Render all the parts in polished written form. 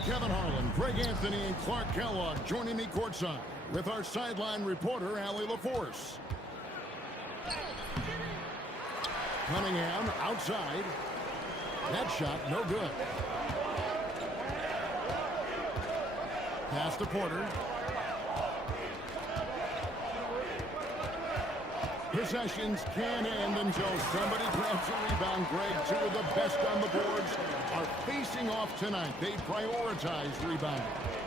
I'm Kevin Harlan, Greg Anthony, and Clark Kellogg joining me courtside with our sideline reporter, Allie LaForce. Cunningham outside. That shot, no good. Pass to Porter. Possessions can end until somebody grabs a rebound. Greg, two of the best on the boards are facing off tonight. They prioritize rebounding.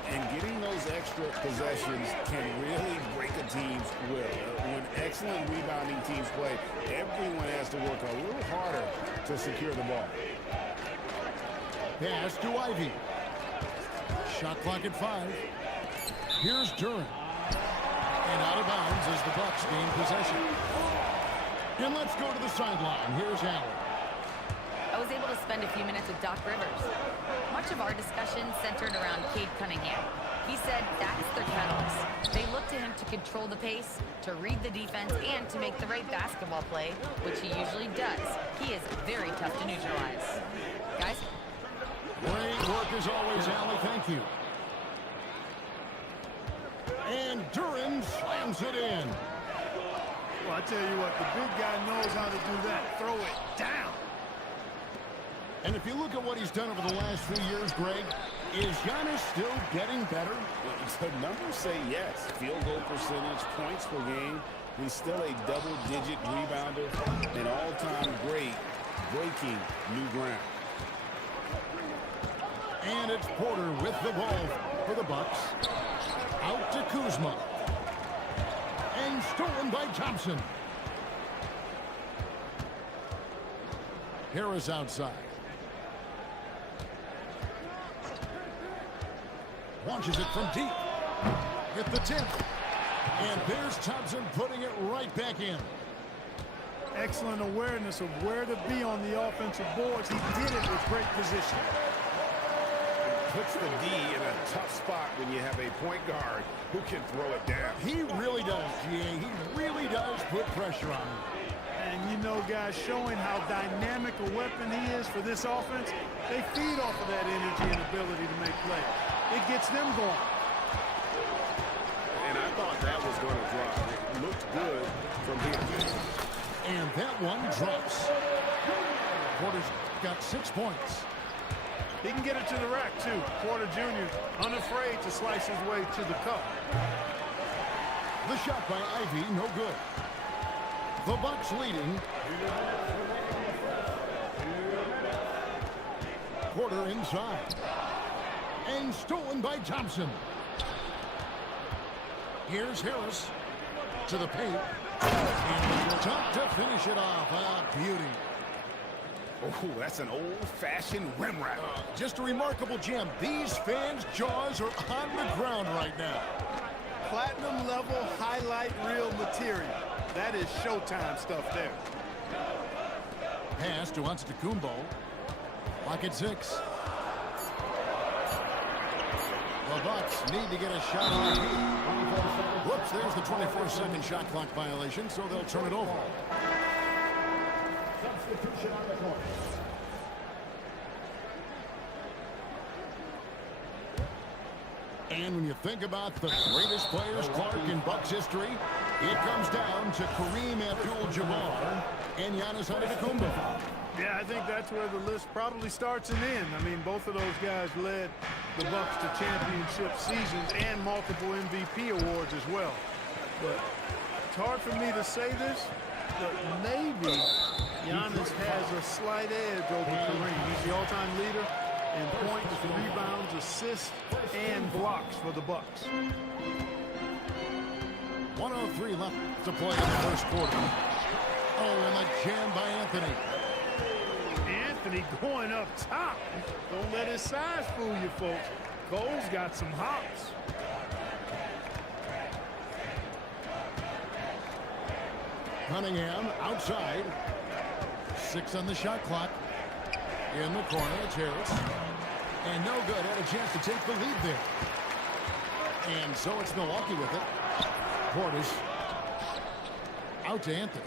And getting those extra possessions can really break a team's will. When excellent rebounding teams play, everyone has to work a little harder to secure the ball. Pass to Ivy. Shot clock at 5. Here's Duran. And out of bounds as the Bucks gain possession. And let's go to the sideline. Here's Allen. I was able to spend a few minutes with Doc Rivers. Much of our discussion centered around Cade Cunningham. He said that's their catalyst. They look to him to control the pace, to read the defense, and to make the right basketball play, which he usually does. He is very tough to neutralize. Guys? Great work as always, Allie. Thank you. And Duran slams it in. Well, I tell you what, the big guy knows how to do that. Throw it down. And if you look at what he's done over the last few years, Greg, is Giannis still getting better? The numbers say yes. Field goal percentage, points per game. He's still a double-digit rebounder, an all-time great, breaking new ground. And it's Porter with the ball for the Bucks. Out to Kuzma. And stolen by Thompson. Harris outside. Launches it from deep. Get the tip. And there's Thompson putting it right back in. Excellent awareness of where to be on the offensive boards. He did it with great position. Puts the D in a tough spot when you have a point guard who can throw it down. He really does, GA. He really does put pressure on him. And you know, guys, showing how dynamic a weapon he is for this offense, they feed off of that energy and ability to make plays. It gets them going. And I thought that was going to drop. It looked good from here. And that one drops. Porter's got 6 points. He can get it to the rack, too. Porter Jr. unafraid to slice his way to the cup. The shot by Ivy, no good. The Bucks leading. Porter inside. And stolen by Thompson. Here's Harris to the paint. And the top to finish it off. Ah, beauty. Oh, that's an old-fashioned rim wrap. Just a remarkable gem. These fans' jaws are on the ground right now. Platinum level highlight reel material. That is Showtime stuff there. Pass to Antetokounmpo. Lock at 6. The Bucks need to get a shot on here. Whoops, there's the 24-second shot clock violation, so they'll turn it over. Substitution on the court. And when you think about the greatest players, Clark, in Bucks history, it comes down to Kareem Abdul-Jabbar and Giannis Antetokounmpo. Yeah, I think that's where the list probably starts and ends. I mean, both of those guys led the Bucks to championship seasons and multiple MVP awards as well. But it's hard for me to say this, but maybe Giannis has a slight edge over Kareem. He's the all-time leader in points, rebounds, assists, and blocks for the Bucks. 1:03 left to play in the first quarter. Oh, and the jam by Anthony. Anthony going up top. Don't let his size fool you, folks. Cole's got some hops. Cunningham outside. 6 on the shot clock. In the corner, it's Harris. And no good. Had a chance to take the lead there. And so it's Milwaukee with it. Portis out to Anthony.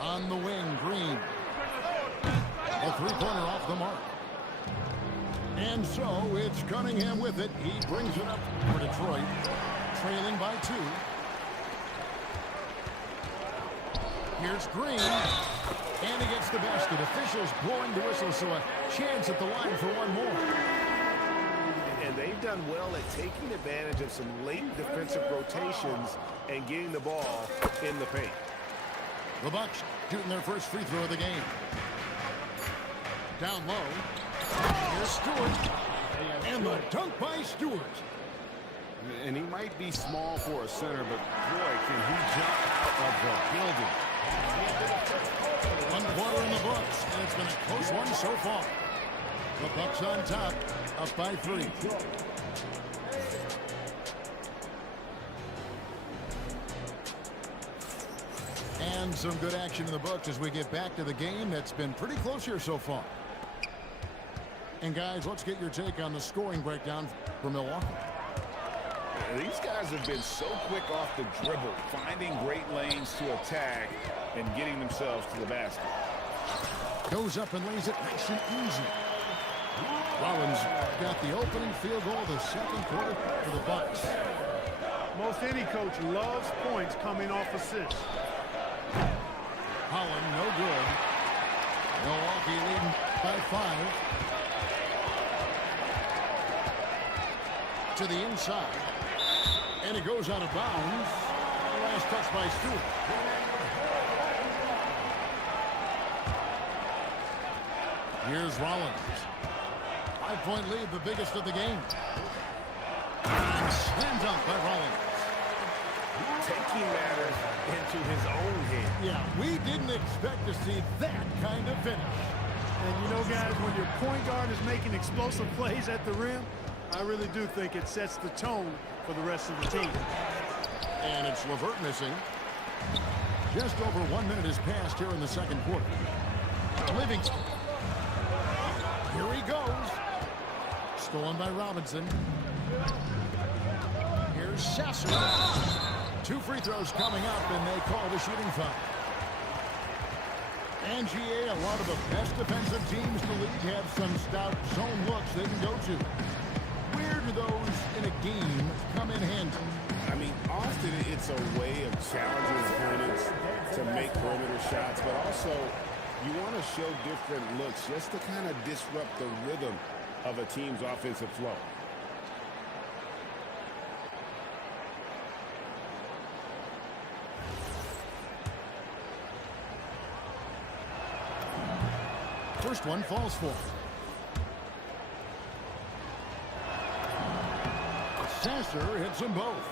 On the wing, Green. The three-pointer off the mark. And so it's Cunningham with it. He brings it up for Detroit, trailing by 2. Here's Green, and he gets the basket. Officials blowing the whistle, so a chance at the line for one more. And they've done well at taking advantage of some late defensive rotations and getting the ball in the paint. The Bucks shooting their first free throw of the game. Down low. Here's Stewart. And the dunk by Stewart. And he might be small for a center, but boy, can he jump out of the building. 1 quarter in the books, and it's been a close one so far. The Bucks on top, up by 3. And some good action in the books as we get back to the game that's been pretty close here so far. And guys, let's get your take on the scoring breakdown for Milwaukee. These guys have been so quick off the dribble, finding great lanes to attack and getting themselves to the basket. Goes up and lays it nice and easy. Rollins got the opening field goal of the second quarter for the Bucks. Most any coach loves points coming off assists. Holland, no good. Milwaukee leading by 5. To the inside. And it goes out of bounds. The last touch by Stewart. Here's Rollins. 5-point lead, the biggest of the game. And slam dunk by Rollins. Taking matters into his own hand. Yeah, we didn't expect to see that kind of finish. And you know, guys, when your point guard is making explosive plays at the rim, I really do think it sets the tone for the rest of the team. And it's LeVert missing. Just over 1 minute has passed here in the second quarter. Livingston. Here he goes. Stolen by Robinson. Here's Sasser. 2 free throws coming up, and they call the shooting foul. And GA, a lot of the best defensive teams in the league have some stout zone looks they can go to. Where do those in a game come in handy? I mean, often it's a way of challenging opponents to make perimeter shots, but also you want to show different looks just to kind of disrupt the rhythm of a team's offensive flow. First one falls for. Sasser hits them both.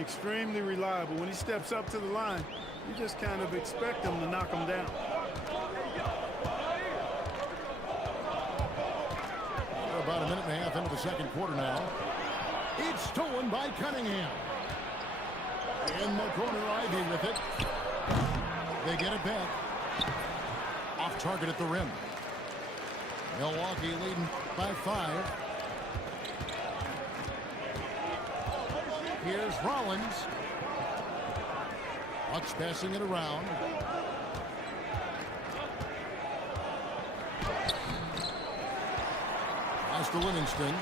Extremely reliable. When he steps up to the line, you just kind of expect him to knock him down. We're about a minute and a half into the second quarter now. It's stolen by Cunningham. In the corner, Ivy with it. They get it back. Off target at the rim. Milwaukee leading by 5. Here's Rollins. Bucks passing it around. Pass to Livingston.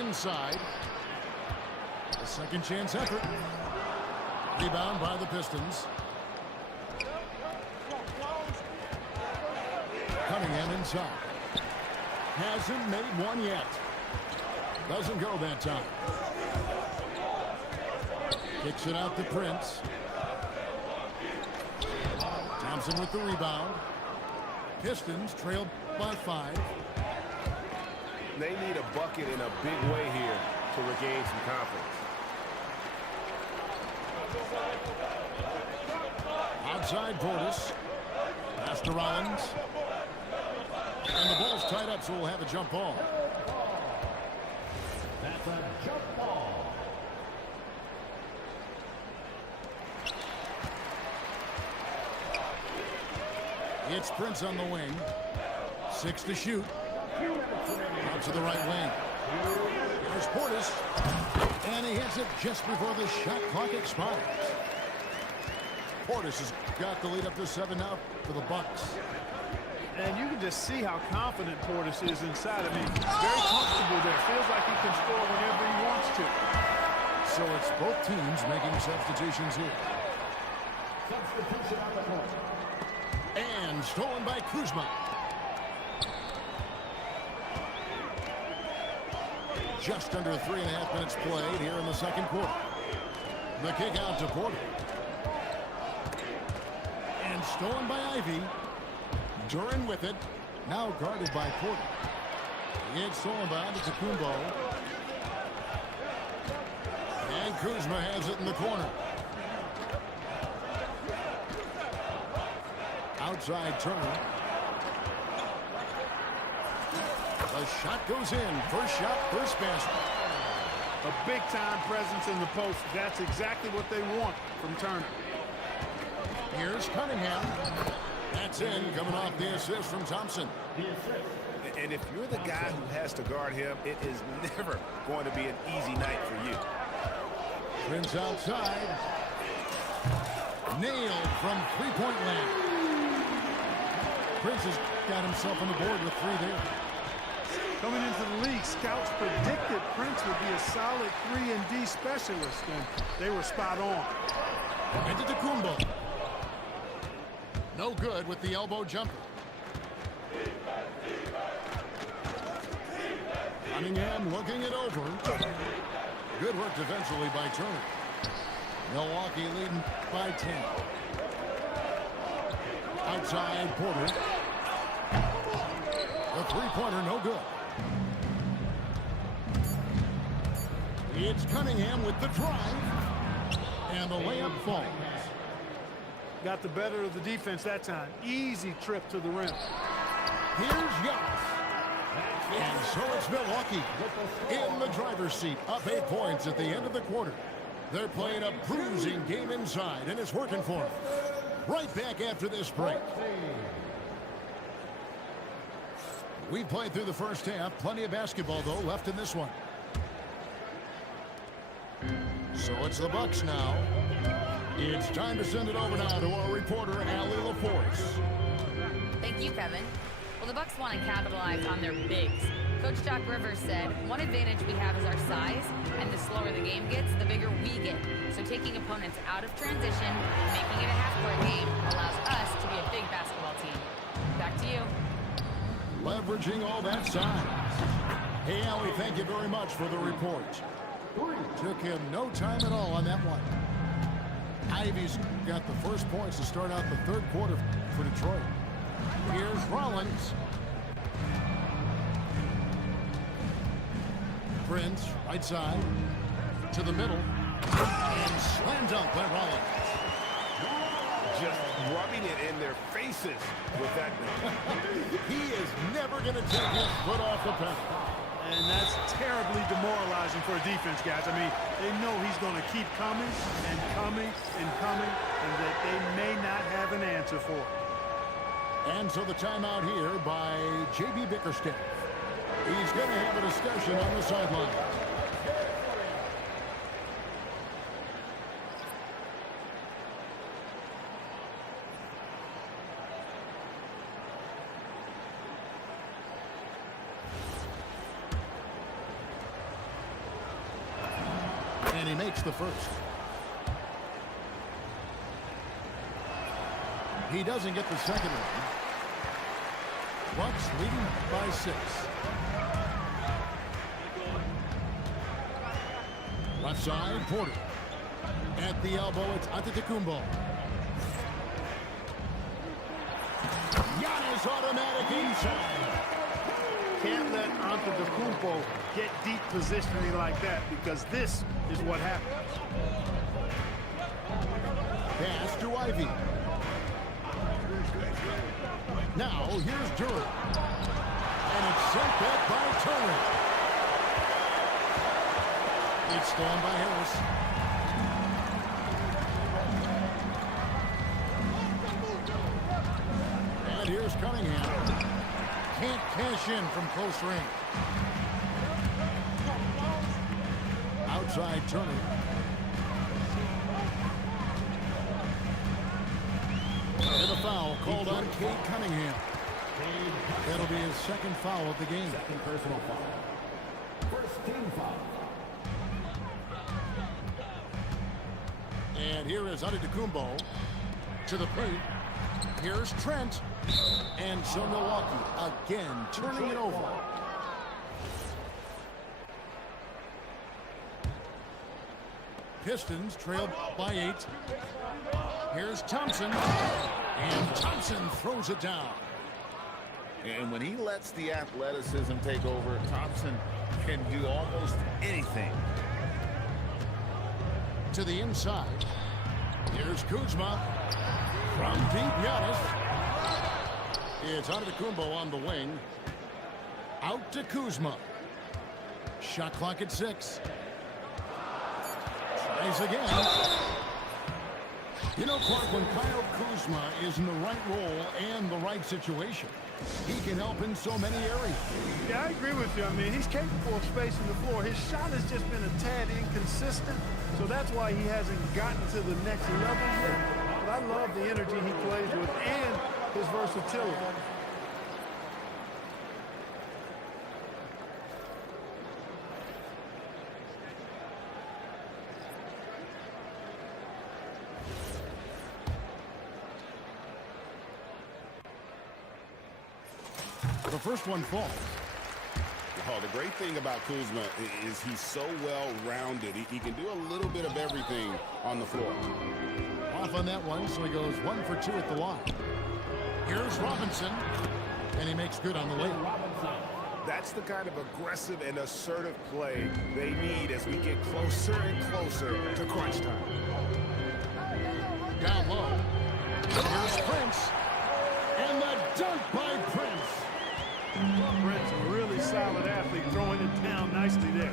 Inside. A second chance effort. Rebound by the Pistons. Cunningham inside. Hasn't made one yet. Doesn't go that time. Kicks it out to Prince. Thompson with the rebound. Pistons trailed by 5. They need a bucket in a big way here to regain some confidence. Outside Portis. Pass to Rollins. And the ball's tied up, so we'll have a jump ball. That's a jump ball. It's Prince on the wing. 6 to shoot. Out to the right wing. Here's Portis. And he hits it just before the shot clock expires. Portis has got the lead up to 7 now for the Bucks. And you can just see how confident Portis is inside. I mean, very comfortable there. Feels like he can score whenever he wants to. So it's both teams making substitutions here. Substitution on the court. And stolen by Kuzma. Just under 3.5 minutes played here in the second quarter. The kick out to Porter. And stolen by Ivy. Duran with it. Now guarded by Porter. It's stolen by Antetokounmpo. And Kuzma has it in the corner. Outside Turner. The shot goes in. First shot, first basket. A big-time presence in the post. That's exactly what they want from Turner. Here's Cunningham. That's in, coming off the assist from Thompson. And if you're the guy who has to guard him, it is never going to be an easy night for you. Prince outside. Nailed from three-point land. Prince has got himself on the board with 3 there. Coming into the league, scouts predicted Prince would be a solid 3-and-D specialist, and they were spot on. Antetokounmpo. No good with the elbow jumper. Cunningham looking it over. Good work defensively by Turner. Milwaukee leading by 10. Outside Porter. The three-pointer no good. It's Cunningham with the drive. And the layup falls. Got the better of the defense that time. Easy trip to the rim. Here's Giannis. And so it's Milwaukee in the driver's seat, up 8 points at the end of the quarter. They're playing a bruising game inside, and it's working for them. Right back after this break. We played through the first half. Plenty of basketball, though, left in this one. So it's the Bucks now. It's time to send it over now to our reporter, Allie LaForce. Thank you, Kevin. Well, the Bucks want to capitalize on their bigs. Coach Doc Rivers said, one advantage we have is our size, and the slower the game gets, the bigger we get. So taking opponents out of transition and making it a half-court game allows us to be a big basketball team. Back to you. Leveraging all that size. Hey, Allie, thank you very much for the report. Took him no time at all on that one. Ivy's got the first points to start out the third quarter for Detroit. Here's Rollins. Prince, right side, to the middle, and slam dunk by Rollins. Just rubbing it in their faces with that. He is never going to take his foot off the pedal. And that's terribly demoralizing for a defense, guys. I mean, they know he's going to keep coming and coming and coming, and that they may not have an answer for it. And so the timeout here by J.B. Bickerstaff. He's going to have a discussion on the sideline. And he makes the first. He doesn't get the second one. Bucks leading by 6. Left side, Porter. At the elbow, it's Antetokounmpo. Giannis automatic inside. Can't let Antetokounmpo get deep positioning like that, because this is what happens. Pass to Ivy. Now, here's Duran. And it's sent back by Turner. It's stolen by Harris. And here's Cunningham. Can't cash in from close range. Outside Turner. foul called on Cade Cunningham. That'll be his second foul of the game. Second personal foul. First team foul. And here is Antetokounmpo to the paint. Here's Trent. And so Milwaukee again turning it over. Pistons trailed by 8. Here's Thompson. And Thompson throws it down. And when he lets the athleticism take over, Thompson can do almost anything. To the inside. Here's Kuzma. From deep, Giannis. It's Antetokounmpo on the wing. Out to Kuzma. Shot clock at 6. Tries again. You know, Clark, when Kyle Kuzma is in the right role and the right situation, he can help in so many areas. Yeah, I agree with you. I mean, he's capable of spacing the floor. His shot has just been a tad inconsistent, so that's why he hasn't gotten to the next level yet. But I love the energy he plays with and his versatility. The first one falls. Oh, the great thing about Kuzma is he's so well-rounded. He can do a little bit of everything on the floor. Off on that one, so he goes 1 for 2 at the line. Here's Robinson, and he makes good on the way. That's the kind of aggressive and assertive play they need as we get closer and closer to crunch time. Down low. Here's Prince. And the dunk by Prince. Prince, a really solid athlete, throwing it down nicely there.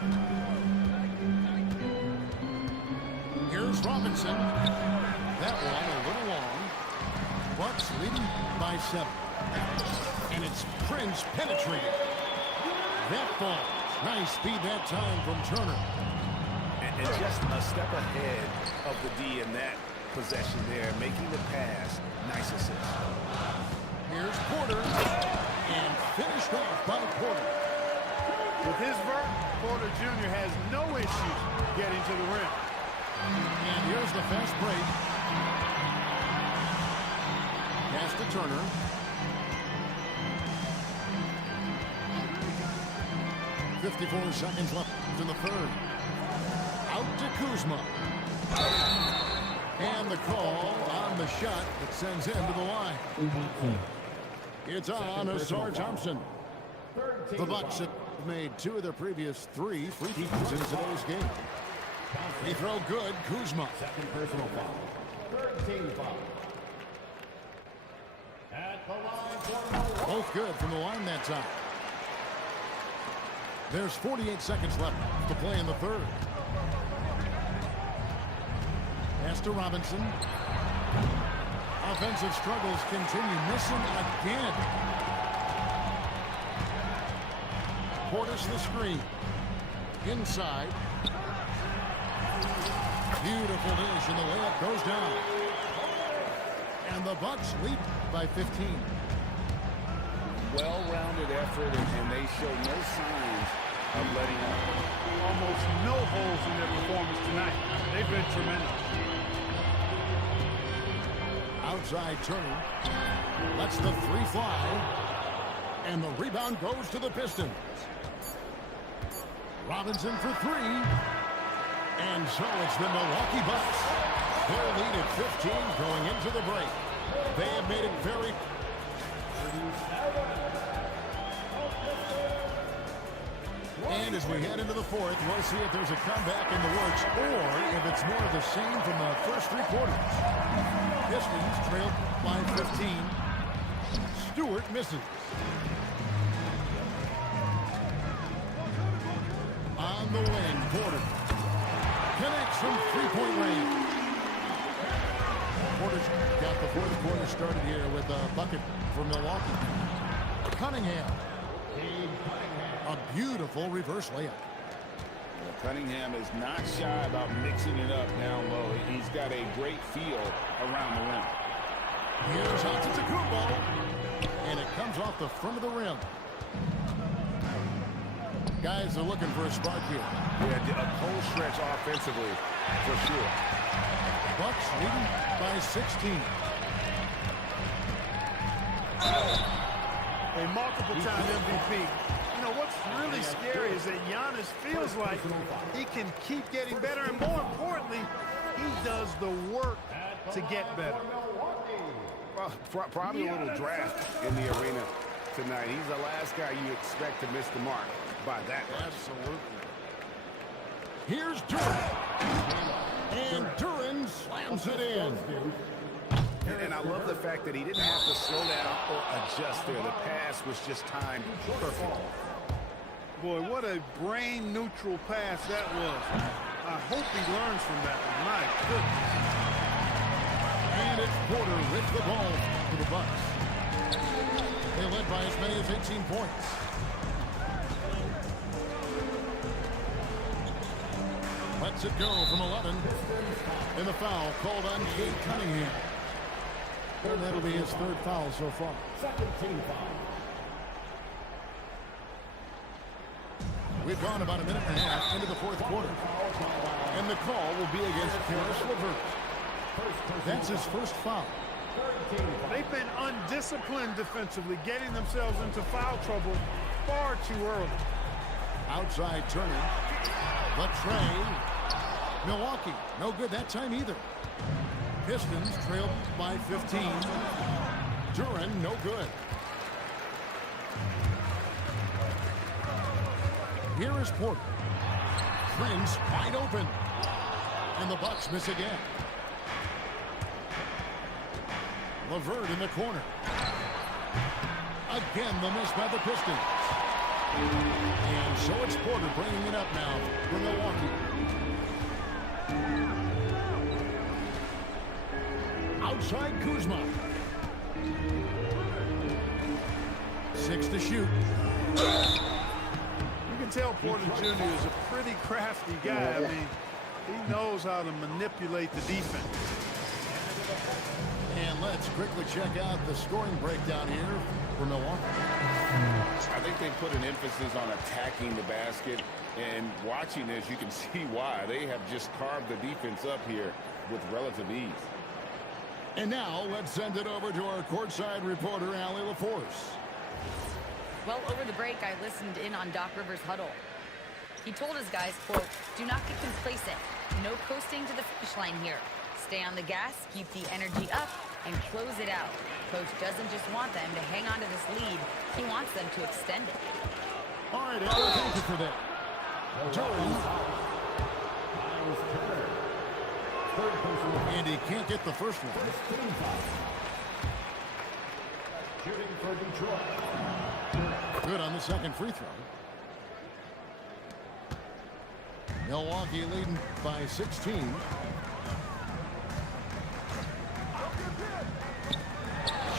Here's Robinson. That one a little long. Bucks leading by 7. And it's Prince penetrating. That falls. Nice speed that time from Turner. And just a step ahead of the D in that possession there, making the pass. Nice assist. Here's Porter. And finished off by Porter. With his vert, Porter Jr. has no issues getting to the rim. And here's the fast break. Pass to Turner. .54 seconds left in the third. Out to Kuzma. And the call on the shot that sends him to the line. It's on Asar Thompson. The Bucks have made 2 of their previous 3 free throws in today's game. He throw good, Kuzma. Second personal foul. Third team foul. At the line for Both good from the line that time. There's 48 seconds left to play in the third. Pass to Robinson. Offensive struggles continue. Missing again. Portis the screen. Inside. Beautiful dish, and the layup goes down. And the Bucks lead by 15. Well-rounded effort, and they show no signs of letting up. Almost no holes in their performance tonight. They've been tremendous. Outside Turner. Lets the 3 fly. And the rebound goes to the Pistons. Robinson for 3. And so it's the Milwaukee Bucks. Their lead at 15 going into the break. They have made it very... And as we head into the fourth, we'll see if there's a comeback in the works or if it's more of the same from the first 3 quarters. Pistons trail by 15. Stewart misses. On the wing, Porter connects from 3-point range. Porter's got the fourth quarter started here with a bucket for Milwaukee. Cunningham. A beautiful reverse layup. Cunningham is not shy about mixing it up down low. He's got a great feel around the rim. Here's Antetokounmpo. And it comes off the front of the rim. Guys are looking for a spark here. Yeah, a cold stretch offensively, for sure. Bucks leading by 16. A multiple-time MVP. You know, what's really scary is that Giannis feels like he can keep getting better, and more importantly, he does the work to get better. Well, probably a little draft in the arena tonight. He's the last guy you expect to miss the mark by that much. Absolutely. Here's Duran. And Duran slams it in. And I love the fact that he didn't have to slow down or adjust there. The pass was just timed perfect. Boy, what a brain-neutral pass that was. I hope he learns from that one. My goodness. And it's Porter with the ball for the Bucks. They led by as many as 18 points. Lets it go from 11. And the foul called on Cade Cunningham. And that'll be his third foul so far. Second team foul. We've gone about a minute and a half into the fourth quarter. And the call will be against Karis LeVert. That's his first foul. They've been undisciplined defensively, getting themselves into foul trouble far too early. Outside Turner. The tray. Milwaukee, no good that time either. Pistons trailed by 15. Duran, no good. Here is Porter. Prince wide open. And the Bucks miss again. LeVert in the corner. Again, the miss by the Pistons. And so it's Porter bringing it up now for Milwaukee. Outside Kuzma. 6 to shoot. You can tell Porter Jr. is a pretty crafty guy. I mean, he knows how to manipulate the defense. And let's quickly check out the scoring breakdown here for Milwaukee. I think they put an emphasis on attacking the basket, and watching this, you can see why. They have just carved the defense up here with relative ease. And now let's send it over to our courtside reporter, Allie LaForce. Well, over the break, I listened in on Doc Rivers' huddle. He told his guys, quote, "Do not get complacent. No coasting to the finish line here. Stay on the gas, keep the energy up, and close it out. Coach doesn't just want them to hang on to this lead. He wants them to extend it." All right, Allie, thank you for that. Duran. And he can't get the first one. Shooting for Detroit. Good on the second free throw. Milwaukee leading by 16.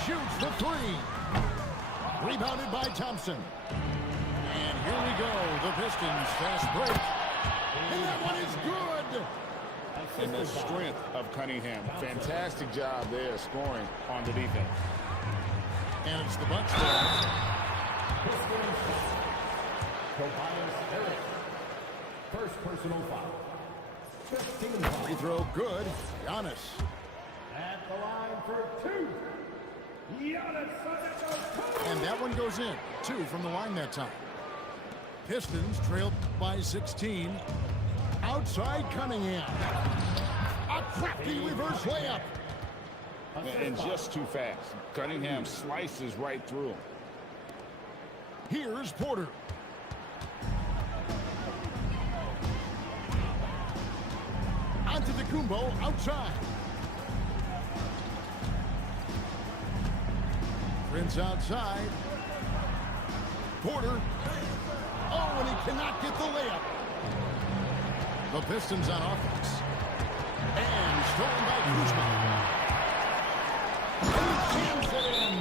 Shoots the three. Rebounded by Thompson. And here we go. The Pistons fast break. And that one is good. And the strength of Cunningham. Fantastic job there scoring on the defense. And it's the Bucks ball. Tobias Harris. First personal foul. 15 foul. Free throw good. Giannis. At the line for two. Giannis. And that one goes in. 2 from the line that time. Pistons trailed by 16. Outside Cunningham. A crafty reverse layup. And just too fast. Cunningham slices right through him. Here's Porter. Antetokounmpo outside. Prince outside. Porter. Oh, and he cannot get the layup. The Pistons on offense. And stolen by Kuzma. And he jams it in.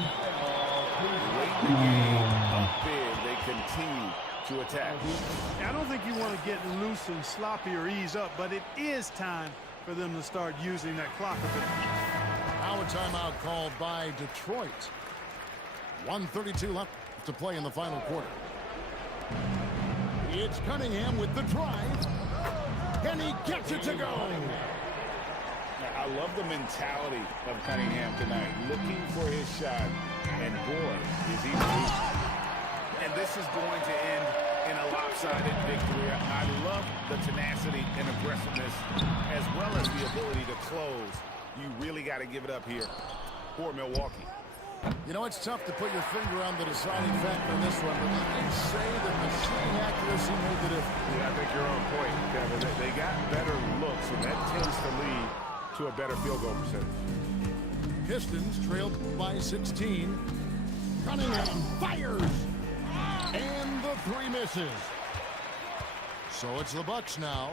Late in the game, up big, they continue to attack. I don't think you want to get loose and sloppy or ease up, but it is time for them to start using that clock a bit. Now timeout called by Detroit. 1:32 left to play in the final quarter. It's Cunningham with the drive. And he gets it to go. I love the mentality of Cunningham tonight, looking for his shot, and boy, is he moving. And this is going to end in a lopsided victory. I love the tenacity and aggressiveness, as well as the ability to close. You really got to give it up here for Milwaukee. You know, it's tough to put your finger on the deciding factor in this one, but I'd say that the shooting accuracy made the difference. Yeah, I think you're on point, Kevin. They got better looks, and that tends to lead to a better field goal percentage. Pistons trailed by 16. Cunningham fires, and the three misses. So it's the Bucks now.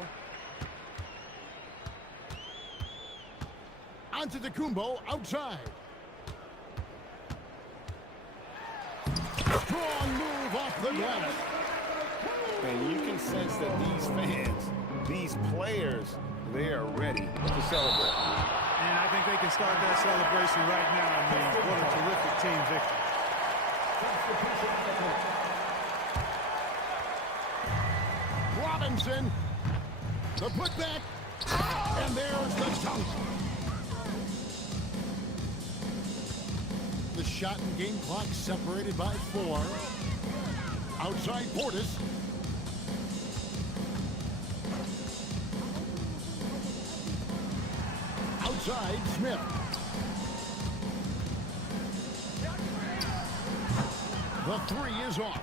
Antetokounmpo outside. Strong move off the glass. And you can sense that these fans, these players, they are ready to celebrate. And I think they can start that celebration right now. I mean, what a terrific team victory. Robinson, the putback, and there's the dunk. The shot and game clock separated by 4. Outside Portis. Outside Smith. The three is off.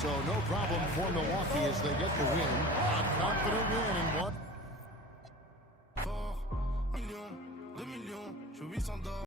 So no problem for Milwaukee as they get the win. A confident win in what